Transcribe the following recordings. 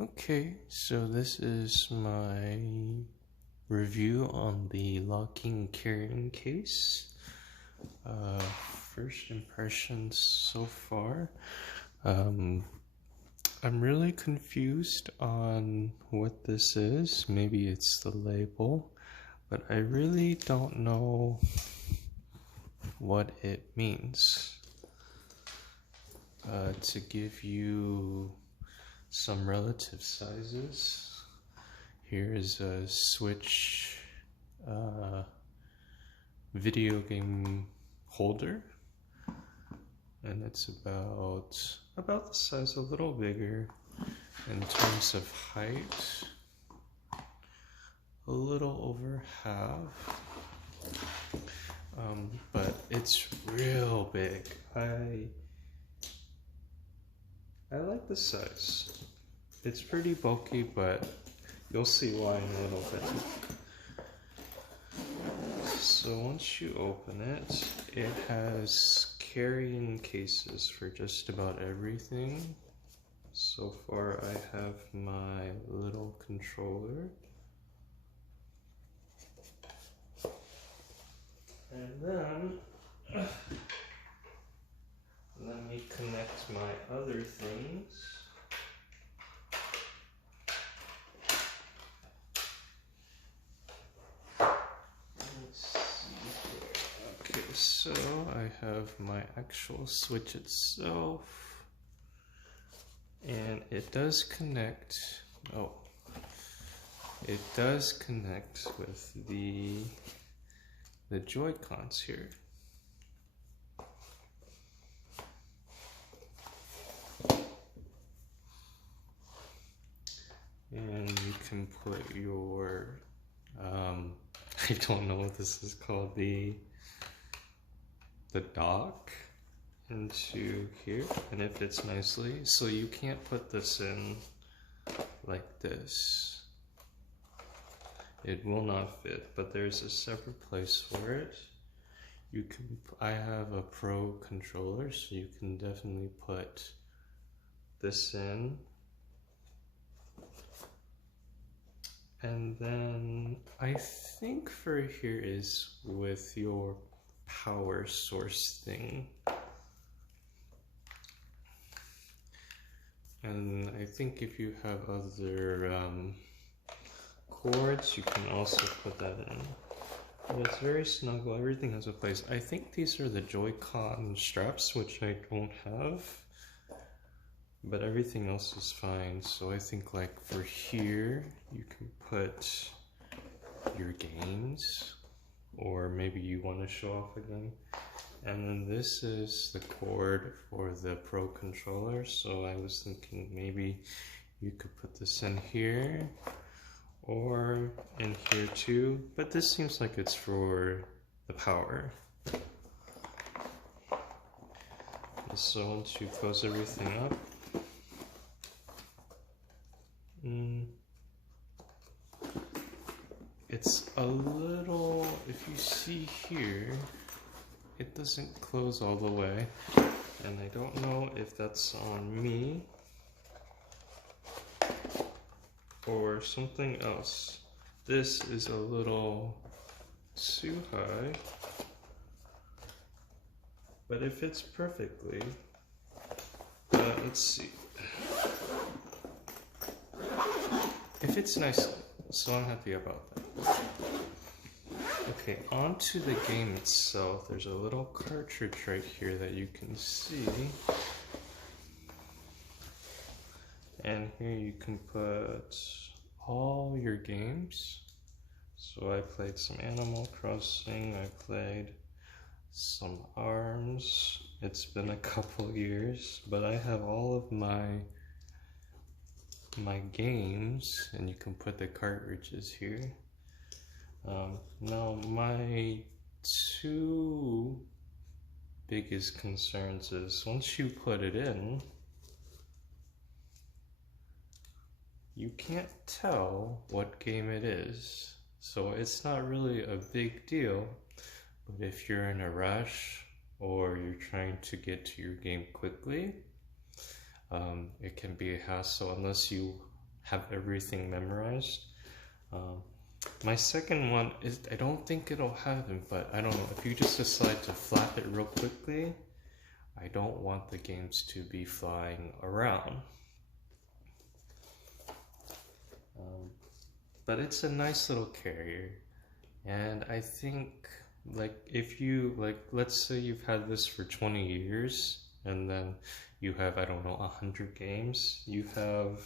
Okay, so this is my review on the locking carrying case. First impressions so far. I'm really confused on what this is. Maybe it's the label, but I really don't know what it means. To give you some relative sizes, here is a Switch video game holder, and it's about the size, a little bigger in terms of height, a little over half, but it's real big. I like the size. It's pretty bulky, but you'll see why in a little bit. So once you open it, it has carrying cases for just about everything. So far I have my little controller. And then let me connect my other things. Let's see here. Okay, so I have my actual Switch itself, and it does connect. Oh, it does connect with the Joy-Cons here. And you can put your, I don't know what this is called, the dock into here, and it fits nicely. So you can't put this in like this. It will not fit, but there's a separate place for it. You can, I have a Pro controller, so you can definitely put this in. And then I think for here is with your power source thing. And I think if you have other cords, you can also put that in. But it's very snuggle, everything has a place. I think these are the Joy-Con straps, which I don't have. But everything else is fine. So I think like for here, you can put your games, or maybe you want to show off a game. And then this is the cord for the Pro controller. So I was thinking maybe you could put this in here or in here too. But this seems like it's for the power. So once you close everything up, it's a little, if you see here, it doesn't close all the way, and I don't know if that's on me or something else. This is a little too high, but it fits perfectly. Let's see. It fits nicely, so I'm happy about that. Okay, onto the game itself. There's a little cartridge right here that you can see. And here you can put all your games. So I played some Animal Crossing, I played some ARMS. It's been a couple years, but I have all of my games, and you can put the cartridges here. Now my two biggest concerns is once you put it in, you can't tell what game it is. So it's not really a big deal, but if you're in a rush or you're trying to get to your game quickly, it can be a hassle unless you have everything memorized. My second one is, I don't think it'll happen, but I don't know, if you just decide to flap it real quickly, I don't want the games to be flying around. But it's a nice little carrier, and I think, like, if you, like, let's say you've had this for 20 years, and then you have, I don't know, 100 games, you have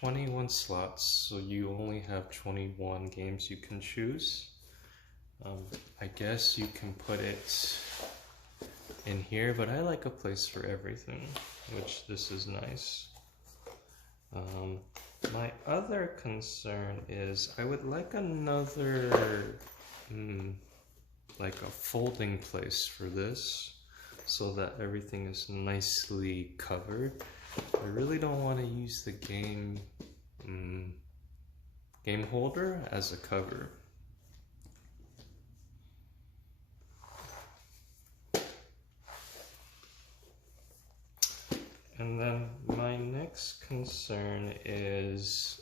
21 slots, so you only have 21 games you can choose. I guess you can put it in here, but I like a place for everything, which this is nice. My other concern is I would like another, like a folding place for this, so that everything is nicely covered. I really don't want to use the game holder as a cover. And then my next concern is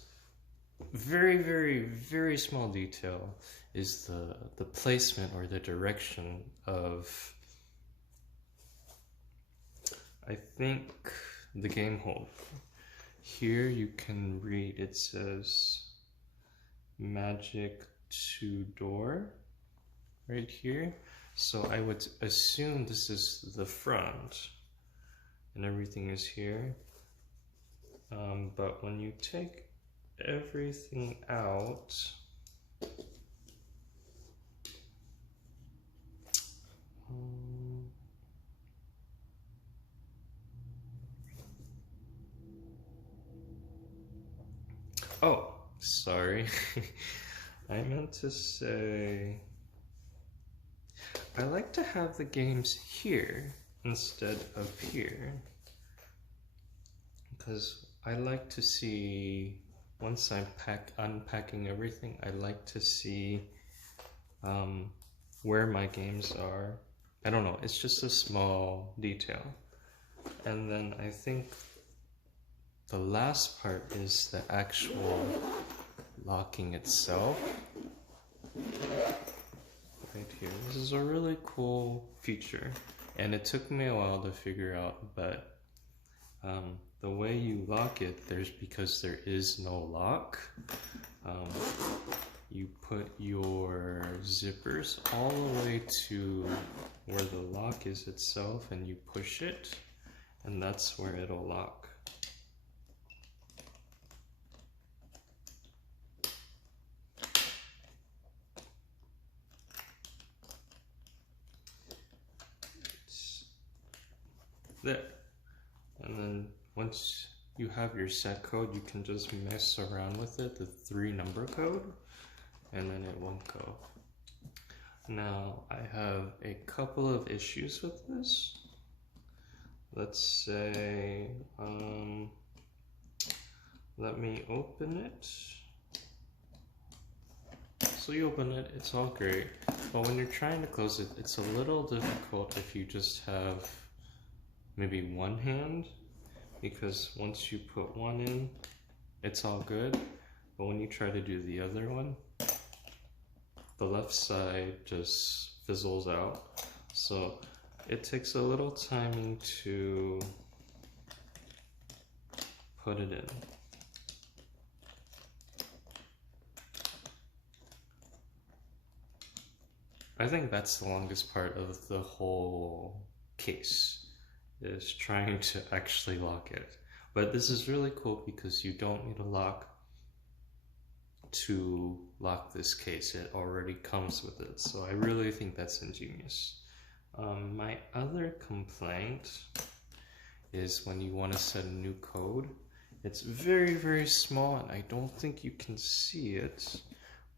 very, very, very small detail, is the placement or the direction of, I think, the game hold. Here you can read, it says magic to door right here. So I would assume this is the front and everything is here. But when you take everything out, oh, sorry. I meant to say, I like to have the games here instead of here, because I like to see, once I'm unpacking everything, I like to see where my games are. I don't know, it's just a small detail. And then I think the last part is the actual locking itself. Right here. This is a really cool feature, and it took me a while to figure out, but the way you lock it, because there is no lock, you put your zippers all the way to where the lock is itself, and you push it, and that's where it'll lock. There. And then once you have your set code, you can just mess around with it, the 3-number code, and then it won't go. Now, I have a couple of issues with this. Let's say, let me open it. So you open it, it's all great, but when you're trying to close it, it's a little difficult if you just have maybe one hand, because once you put one in, it's all good, but when you try to do the other one, the left side just fizzles out. So it takes a little timing to put it in. I think that's the longest part of the whole case, is trying to actually lock it. But this is really cool because you don't need a lock to lock this case. It already comes with it. So I really think that's ingenious. My other complaint is when you want to set a new code. It's very, very small, and I don't think you can see it,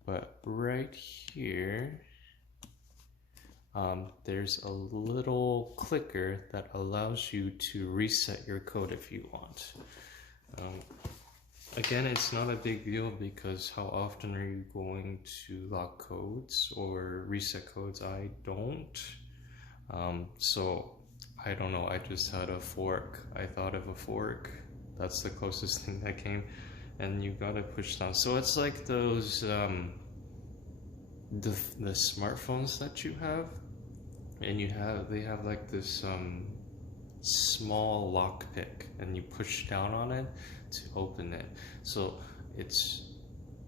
but right here, there's a little clicker that allows you to reset your code if you want. Again, it's not a big deal because how often are you going to lock codes or reset codes? I don't. So I don't know, I just had a fork. I thought of a fork That's the closest thing that came. And you gotta push down. So it's like those the smartphones that you have, and they have like this small lock pick, and you push down on it to open it. So it's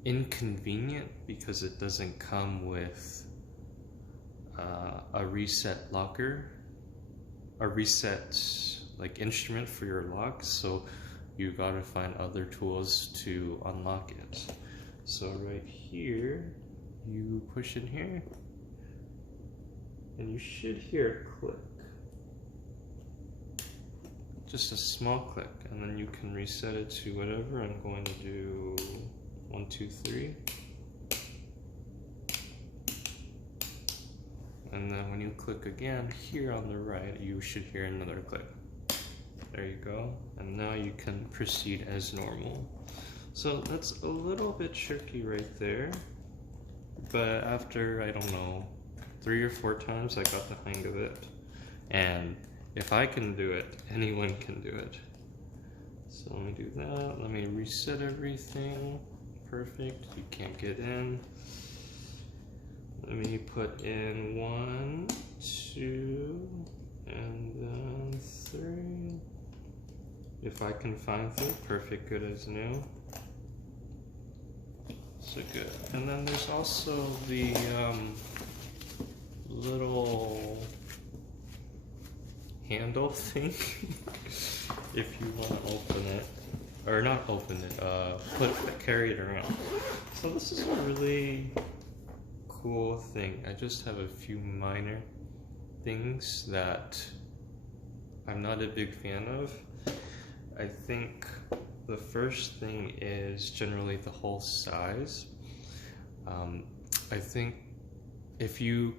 inconvenient because it doesn't come with a reset locker, a reset like instrument for your lock. So you gotta find other tools to unlock it. So right here, you push in here, and you should hear a click. Just a small click, and then you can reset it to whatever. I'm going to do 1, 2, 3. And then when you click again, here on the right, you should hear another click. There you go. And now you can proceed as normal. So that's a little bit tricky right there. But after, I don't know, 3 or 4 times, I got the hang of it. And if I can do it, anyone can do it. So let me do that. Let me reset everything. Perfect. You can't get in. Let me put in 1, 2, and then 3. If I can find 3, perfect, good as new. So good. And then there's also the little handle thing. If you want to open it, or not open it, carry it around. So this is a really cool thing. I just have a few minor things that I'm not a big fan of. I think the first thing is generally the whole size. I think if you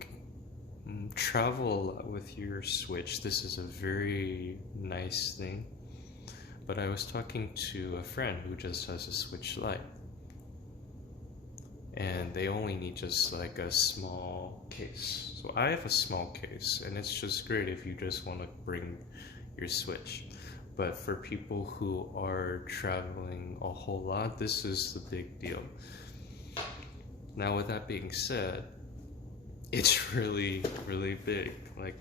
travel with your Switch, this is a very nice thing. But I was talking to a friend who just has a Switch Lite, and they only need just like a small case. So I have a small case, and it's just great if you just want to bring your Switch. But for people who are traveling a whole lot, this is the big deal. Now with that being said, it's really, really big. Like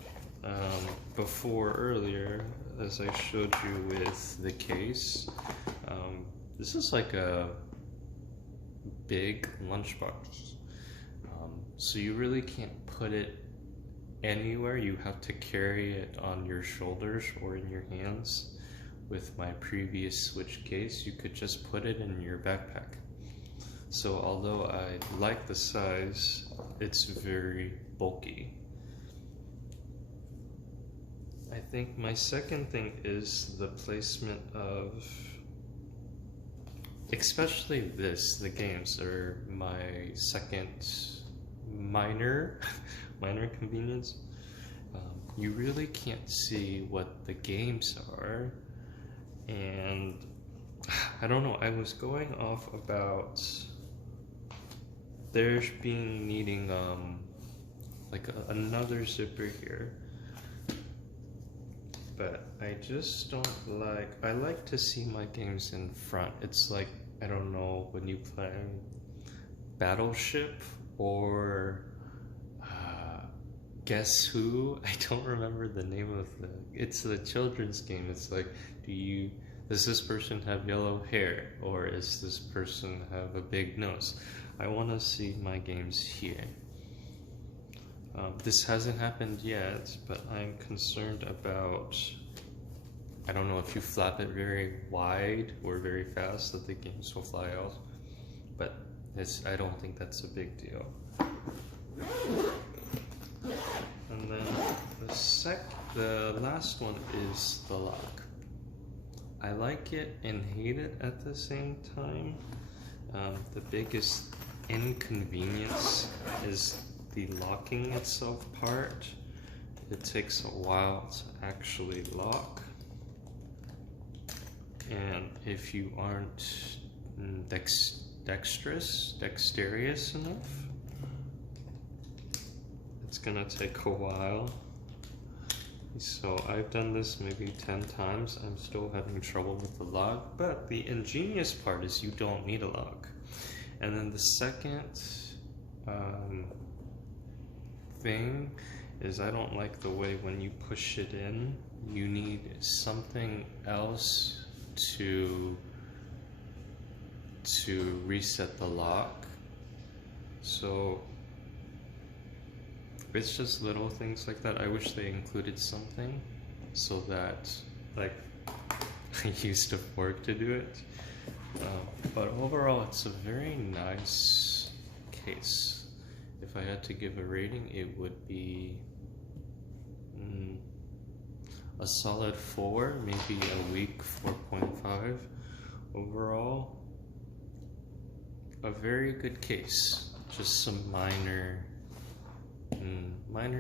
before earlier, as I showed you with the case, this is like a big lunchbox. So you really can't put it anywhere. You have to carry it on your shoulders or in your hands. With my previous Switch case, you could just put it in your backpack. So although I like the size, it's very bulky. I think my second thing is the placement of, especially the games are my second minor inconvenience. You really can't see what the games are. And I don't know, I was going off about there's needing like another zipper here, but I just don't like, I like to see my games in front. It's like, I don't know, when you play Battleship or Guess Who? I don't remember the name of it's the children's game. It's like, does this person have yellow hair, or is this person have a big nose? I want to see my games here. This hasn't happened yet, but I'm concerned about, I don't know if you flap it very wide or very fast that the games will fly out, but I don't think that's a big deal. And then the last one is the lock. I like it and hate it at the same time. The biggest inconvenience is the locking itself part. It takes a while to actually lock. And if you aren't dexterous enough, it's gonna take a while. So I've done this maybe 10 times. I'm still having trouble with the log, but the ingenious part is you don't need a log. And then the second thing is I don't like the way when you push it in, you need something else to reset the lock. So it's just little things like that. I wish they included something so that, like, I used a fork to do it. But overall, it's a very nice case. If I had to give a rating, it would be a solid 4, maybe a weak 4.5. Overall, a very good case. Just some minor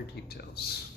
details.